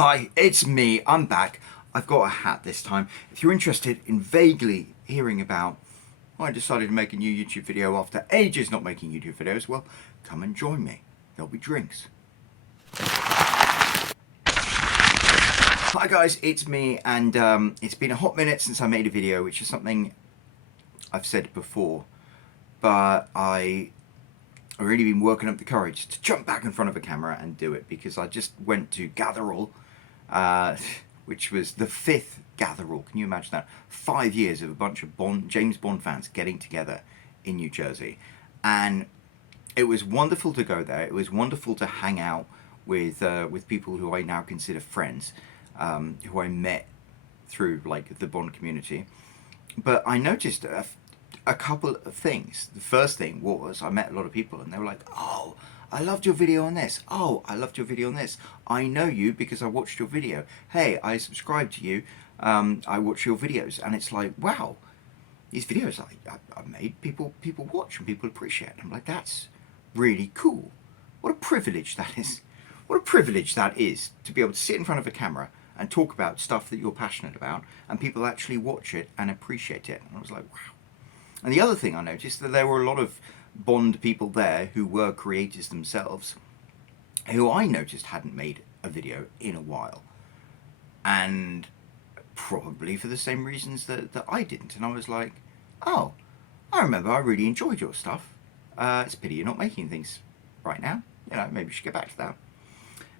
Hi, it's me, I'm back. I've got a hat this time. If you're interested in vaguely hearing about why I decided to make a new YouTube video after ages not making YouTube videos, well, come and join me. There'll be drinks. Hi guys, it's me, and it's been a hot minute since I made a video, which is something I've said before, but I've really been working up the courage to jump back in front of a camera and do it, because I just went to gatherall, which was the 5th gatherall. Can you imagine that? 5 years of a bunch of James Bond fans getting together in New Jersey, and it was wonderful to go there. It was wonderful to hang out with people who I now consider friends, who I met through like the Bond community. But I noticed a couple of things. The first thing was I met a lot of people and they were like, "Oh, I loved your video on this. Oh, I loved your video on this. I know you because I watched your video. Hey, I subscribed to you. I watch your videos." And it's like, wow, these videos I made, people watch and people appreciate. I'm like, that's really cool. What a privilege that is. What a privilege that is to be able to sit in front of a camera and talk about stuff that you're passionate about and people actually watch it and appreciate it. And I was like, wow. And the other thing I noticed, that there were a lot of Bond people there who were creators themselves, who I noticed hadn't made a video in a while. And probably for the same reasons that I didn't. And I was like, oh, I remember I really enjoyed your stuff. It's a pity you're not making things right now. You know, maybe we should get back to that.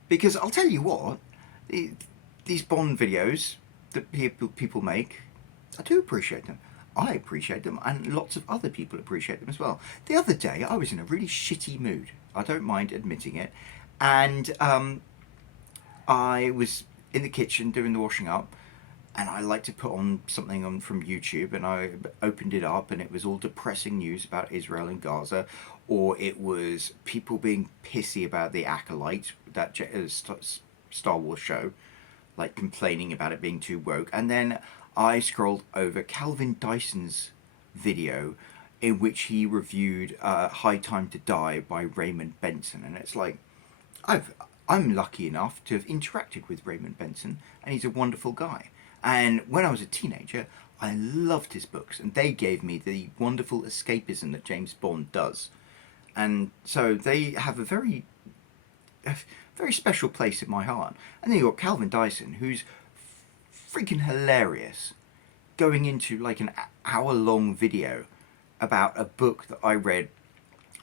Because I'll tell you what, these Bond videos that people make, I do appreciate them. I appreciate them, and lots of other people appreciate them as well. The other day, I was in a really shitty mood. I don't mind admitting it. And I was in the kitchen doing the washing up, and I like to put on something on from YouTube, and I opened it up, and it was all depressing news about Israel and Gaza, or it was people being pissy about The Acolyte, that Star Wars show, like complaining about it being too woke. And then I scrolled over Calvin Dyson's video in which he reviewed High Time to Die by Raymond Benson, and it's like, I'm lucky enough to have interacted with Raymond Benson, and he's a wonderful guy. And when I was a teenager, I loved his books, and they gave me the wonderful escapism that James Bond does. And so they have a very special place in my heart. And then you've got Calvin Dyson, who's freaking hilarious, going into like an hour-long video about a book that I read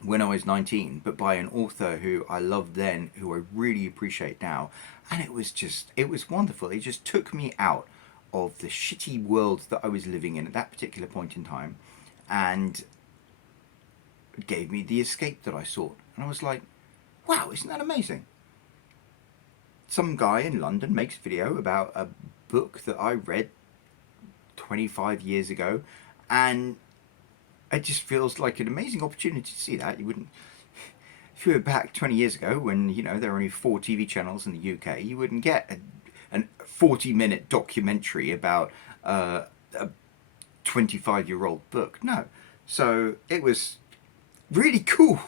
when I was 19, but by an author who I loved then, who I really appreciate now. And it was wonderful. It just took me out of the shitty world that I was living in at that particular point in time, and it gave me the escape that I sought. And I was like, wow, isn't that amazing? Some guy in London makes a video about a book that I read 25 years ago, and it just feels like an amazing opportunity to see that. You wouldn't, if you were back 20 years ago when, you know, there were only 4 TV channels in the UK, you wouldn't get a 40-minute documentary about a 25-year-old book. No. So it was really cool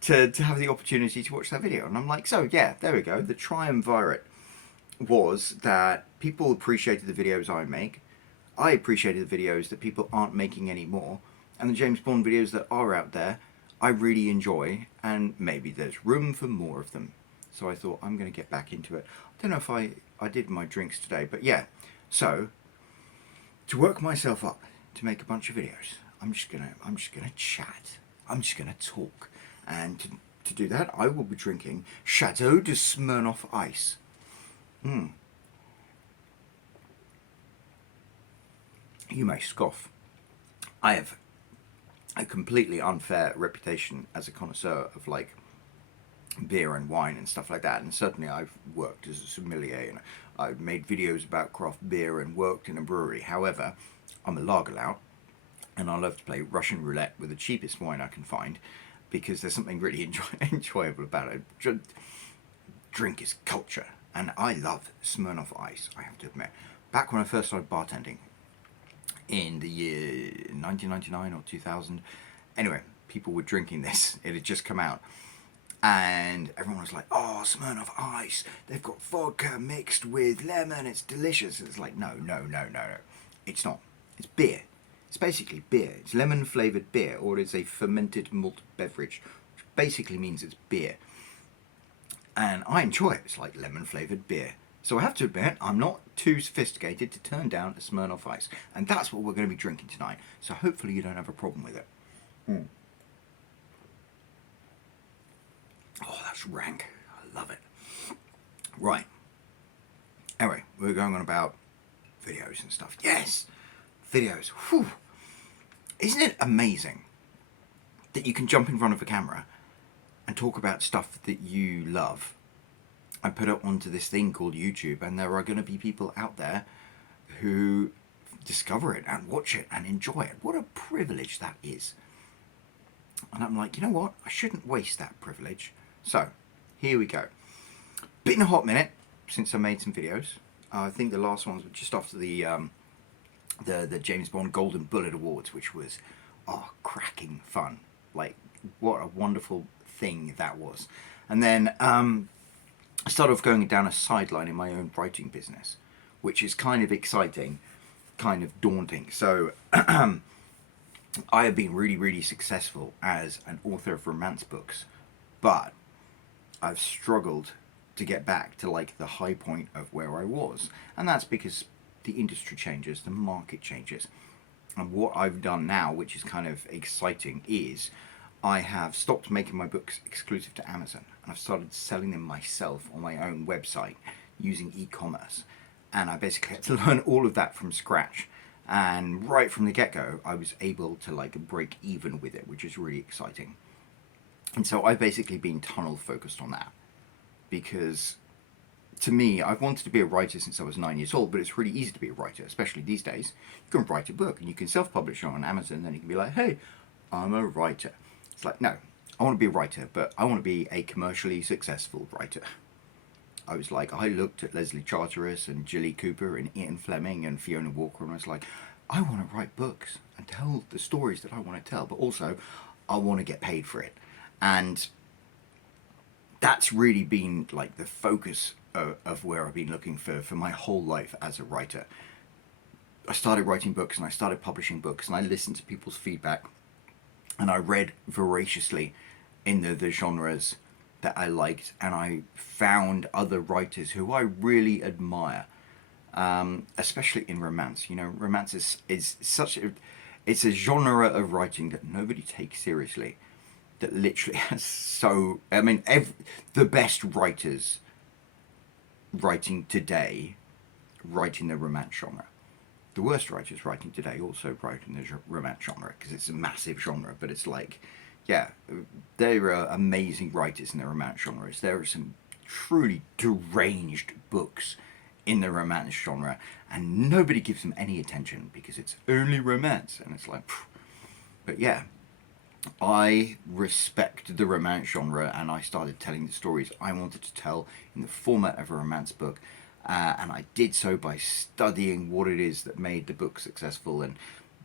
to have the opportunity to watch that video. And I'm like, so yeah, there we go. The triumvirate was that people appreciated the videos I make. I appreciated the videos that people aren't making anymore. And the James Bond videos that are out there, I really enjoy. And maybe there's room for more of them. So I thought, I'm going to get back into it. I don't know if I did my drinks today, but yeah. So to work myself up to make a bunch of videos, I'm just gonna chat. I'm just gonna talk. And to do that, I will be drinking Chateau de Smirnoff Ice. You may scoff. I have a completely unfair reputation as a connoisseur of like beer and wine and stuff like that, and certainly I've worked as a sommelier and I've made videos about craft beer and worked in a brewery. However, I'm a lager lout, and I love to play Russian roulette with the cheapest wine I can find, because there's something really enjoyable about it. Drink is culture, and I love Smirnoff Ice, I have to admit. Back when I first started bartending in the year 1999 or 2000, anyway, people were drinking this. It had just come out, And everyone was like, oh, Smirnoff Ice, they've got vodka mixed with lemon, it's delicious. It's like, no. It's not. It's beer. It's basically beer. It's lemon flavoured beer, or it's a fermented malt beverage, which basically means it's beer. And I enjoy it. It's like lemon flavoured beer. So I have to admit, I'm not too sophisticated to turn down a Smirnoff Ice. And that's what we're going to be drinking tonight. So hopefully you don't have a problem with it. Oh, that's rank. I love it. Right. Anyway, we're going on about videos and stuff. Yes! Videos. Whew. Isn't it amazing that you can jump in front of a camera and talk about stuff that you love and put it onto this thing called YouTube, and there are going to be people out there who discover it and watch it and enjoy it. What a privilege that is. And I'm like, you know what? I shouldn't waste that privilege. So, here we go. Been a hot minute since I made some videos. I think the last ones were just after the James Bond Golden Bullet Awards, which was cracking fun. Like, what a wonderful thing that was. And then I started off going down a sideline in my own writing business, which is kind of exciting, kind of daunting. So I have been really successful as an author of romance books, but I've struggled to get back to like the high point of where I was. And that's because the industry changes, the market changes. And what I've done now, which is kind of exciting, is I have stopped making my books exclusive to Amazon, and I've started selling them myself on my own website using e-commerce. And I basically had to learn all of that from scratch. And right from the get-go, I was able to like break even with it, which is really exciting. And so I've basically been tunnel focused on that, because to me, I've wanted to be a writer since I was 9 years old, but it's really easy to be a writer, especially these days. You can write a book and you can self-publish it on Amazon, and then you can be like, hey, I'm a writer. It's like, no, I want to be a writer, but I want to be a commercially successful writer. I was like, I looked at Leslie Charteris and Jilly Cooper and Ian Fleming and Fiona Walker, and I was like, I want to write books and tell the stories that I want to tell, but also I want to get paid for it. And that's really been like the focus of where I've been looking for my whole life as a writer. I started writing books and I started publishing books, and I listened to people's feedback, and I read voraciously in the genres that I liked, and I found other writers who I really admire, especially in romance. You know, romance is such a, it's a genre of writing that nobody takes seriously, that literally has so, I mean, the best writers writing today write in the romance genre. The worst writers writing today also write in the romance genre, because it's a massive genre, but it's like, yeah, there are amazing writers in the romance genres. There are some truly deranged books in the romance genre, and nobody gives them any attention because it's only romance, and it's like, phew. But yeah, I respect the romance genre, and I started telling the stories I wanted to tell in the format of a romance book, and I did so by studying what it is that made the book successful and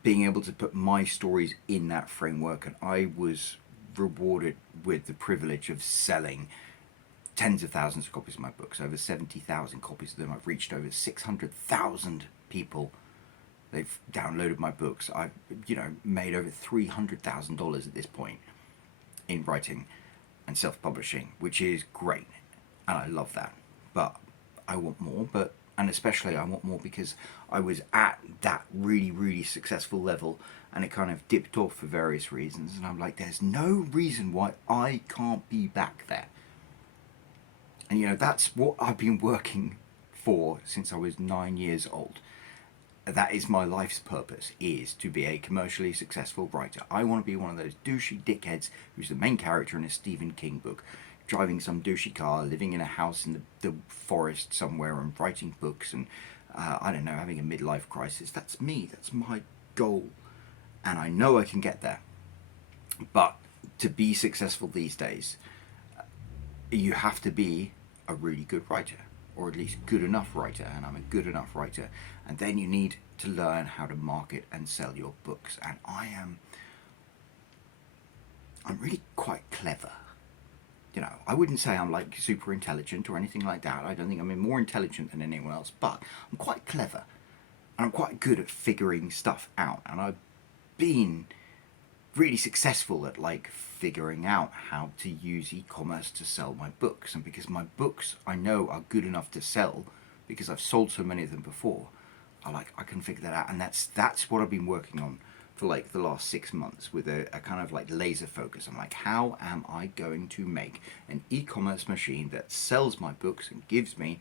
being able to put my stories in that framework. And I was rewarded with the privilege of selling tens of thousands of copies of my books, over 70,000 copies of them. I've reached over 600,000 people. They've downloaded my books. I've, made over $300,000 at this point in writing and self-publishing, which is great, and I love that. But I want more, and especially I want more because I was at that really successful level, and it kind of dipped off for various reasons, and I'm like, there's no reason why I can't be back there. And that's what I've been working for since I was 9 years old. That is my life's purpose, is to be a commercially successful writer. I want to be one of those douchey dickheads who's the main character in a Stephen King book, driving some douchey car, living in a house in the forest somewhere, and writing books, and I don't know, having a midlife crisis. That's me. That's my goal, and I know I can get there. But to be successful these days, you have to be a really good writer, or at least good enough writer, and I'm a good enough writer. And then you need to learn how to market and sell your books. And I'm really quite clever. you know, I wouldn't say I'm like super intelligent or anything like that. I don't think I'm more intelligent than anyone else, but I'm quite clever and I'm quite good at figuring stuff out. And I've been really successful at like figuring out how to use e-commerce to sell my books. And because my books I know are good enough to sell because I've sold so many of them before, I can figure that out. And that's what I've been working on for like the last 6 months with a kind of like laser focus. I'm like, how am I going to make an e-commerce machine that sells my books and gives me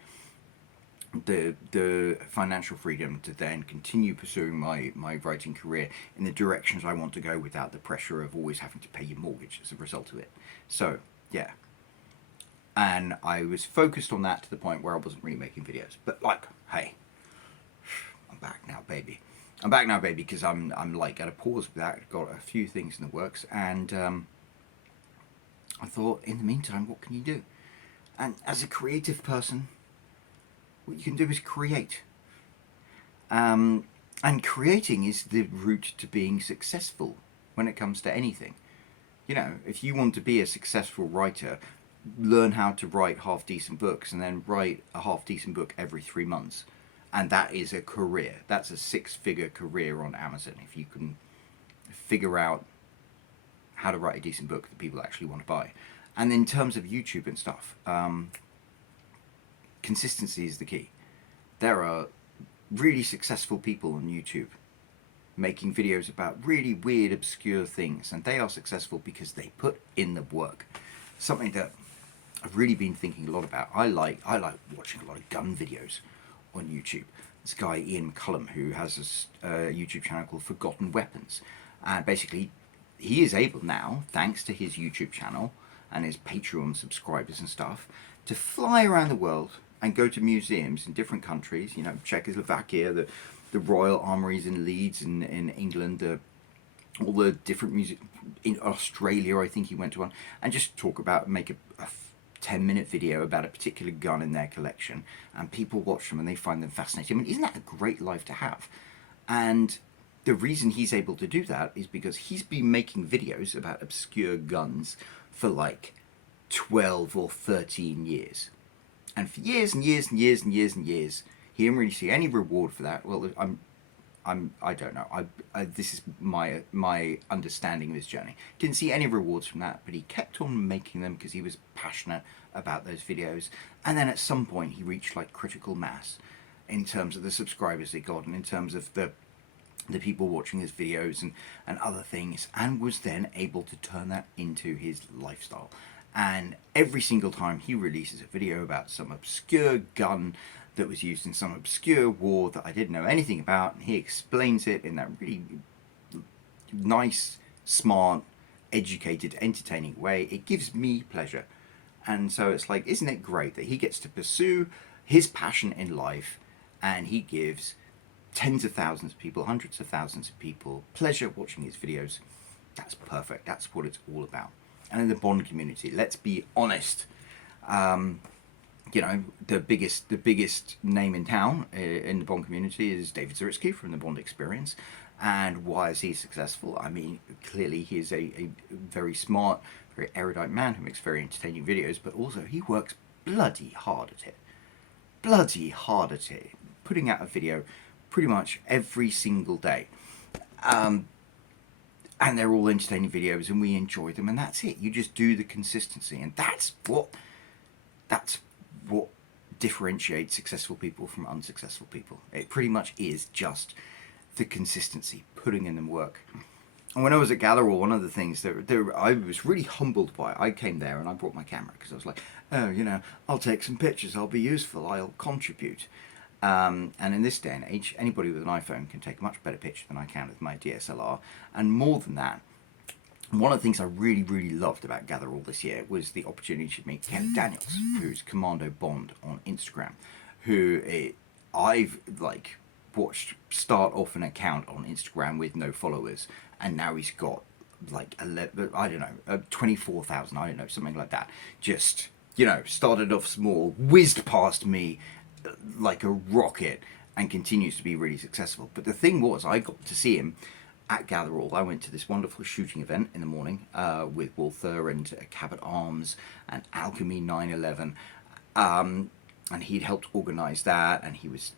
the financial freedom to then continue pursuing my writing career in the directions I want to go without the pressure of always having to pay your mortgage as a result of it. So yeah, and I was focused on that to the point where I wasn't really making videos. But like, hey, I'm back now, baby. I'm back now, baby, because I'm like at a pause with that. I've got a few things in the works, and I thought, in the meantime, what can you do? And as a creative person, what you can do is create. And creating is the route to being successful when it comes to anything. You know, if you want to be a successful writer, learn how to write half-decent books and then write a half-decent book every 3 months. And that is a career. That's a 6-figure career on Amazon if you can figure out how to write a decent book that people actually want to buy. And in terms of YouTube and stuff, consistency is the key. There are really successful people on YouTube making videos about really weird, obscure things, and they are successful because they put in the work. Something that I've really been thinking a lot about. I like watching a lot of gun videos on YouTube. This guy Ian McCullum, who has a YouTube channel called Forgotten Weapons, and basically he is able now, thanks to his YouTube channel and his Patreon subscribers and stuff, to fly around the world and go to museums in different countries, you know, Czechoslovakia, the Royal Armouries in Leeds in England, all the different music in Australia. I think he went to one, and just talk about, make a 10-minute video about a particular gun in their collection, and people watch them and they find them fascinating. I mean, isn't that a great life to have? And the reason he's able to do that is because he's been making videos about obscure guns for like 12 or 13 years. And for years and years and years and years and years, he didn't really see any reward for that. Well, I don't know. This is my understanding of his journey. Didn't see any rewards from that, but he kept on making them because he was passionate about those videos. And then at some point, he reached like critical mass in terms of the subscribers he got, and in terms of the people watching his videos and other things, and was then able to turn that into his lifestyle. And every single time he releases a video about some obscure gun that was used in some obscure war that I didn't know anything about, and he explains it in that really nice, smart, educated, entertaining way, it gives me pleasure. And so it's like, isn't it great that he gets to pursue his passion in life, and he gives tens of thousands of people, hundreds of thousands of people pleasure watching his videos? That's perfect. That's what it's all about. And in the Bond community, let's be honest, you know, the biggest name in town in the Bond community is David Zaritsky from the Bond Experience. And why is he successful? I mean, clearly he's a very smart, very erudite man who makes very entertaining videos, but also he works bloody hard at it. Bloody hard at it. Putting out a video pretty much every single day. And they're all entertaining videos and we enjoy them, and that's it. You just do the consistency, and that's what differentiates successful people from unsuccessful people. It pretty much is just the consistency, putting in the work. And when I was at Gatherall, one of the things that I was really humbled by, I came there and I brought my camera because I was like, oh, you know, I'll take some pictures, I'll be useful, I'll contribute. And in this day and age, anybody with an iPhone can take a much better picture than I can with my DSLR. And more than that, one of the things I really, really loved about Gatherall this year was the opportunity to meet Ken Daniels, who's Commando Bond on Instagram, who I've like watched start off an account on Instagram with no followers, and now he's got like 24,000, I don't know, something like that. Just, you know, started off small, whizzed past me like a rocket, and continues to be really successful. But the thing was, I got to see him at Gatherall, I went to this wonderful shooting event in the morning with Walther and Cabot Arms and Alchemy 911, and he'd helped organise that, and he was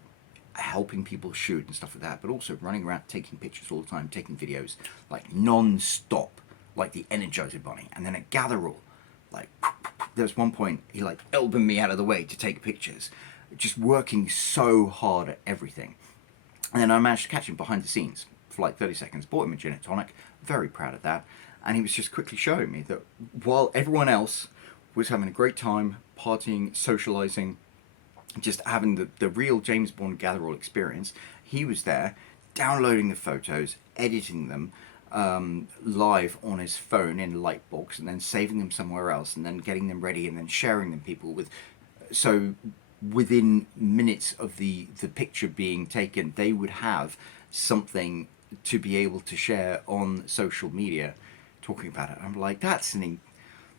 helping people shoot and stuff like that, but also running around taking pictures all the time, taking videos like non-stop, like the Energizer Bunny. And then at Gatherall, like there was one point he like elbowed me out of the way to take pictures, just working so hard at everything. And then I managed to catch him behind the scenes for like 30 seconds, bought him a gin and tonic, very proud of that. And he was just quickly showing me that while everyone else was having a great time, partying, socializing, just having the real James Bond Gatherall experience, he was there downloading the photos, editing them live on his phone in Lightbox, and then saving them somewhere else, and then getting them ready, and then sharing them people with. So within minutes of the picture being taken, they would have something to be able to share on social media talking about it. I'm like,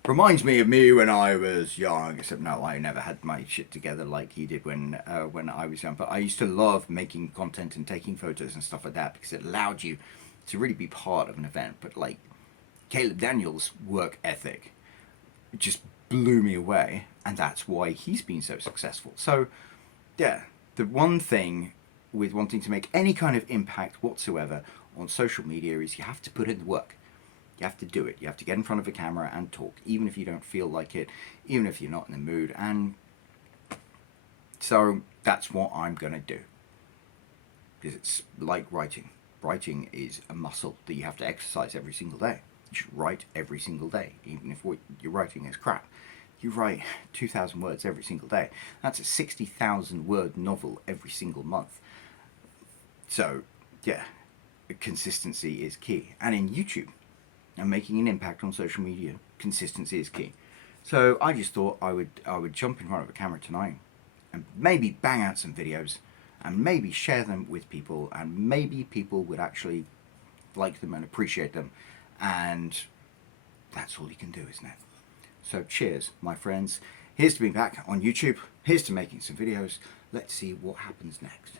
reminds me of me when I was young, except no, I never had my shit together like he did when I was young. But I used to love making content and taking photos and stuff like that, because it allowed you to really be part of an event. But like Caleb Daniels' work ethic just blew me away, and that's why he's been so successful. So yeah, the one thing with wanting to make any kind of impact whatsoever on social media is you have to put in the work. You have to do it. You have to get in front of a camera and talk, even if you don't feel like it, even if you're not in the mood. And so that's what I'm going to do. Because it's like writing. Writing is a muscle that you have to exercise every single day. You should write every single day, even if what you're writing is crap. You write 2,000 words every single day. That's a 60,000 word novel every single month. So, yeah, consistency is key. And in YouTube, and making an impact on social media, consistency is key. So I just thought I would jump in front of a camera tonight and maybe bang out some videos and maybe share them with people, and maybe people would actually like them and appreciate them, and that's all you can do, isn't it? So cheers, my friends. Here's to being back on YouTube. Here's to making some videos. Let's see what happens next.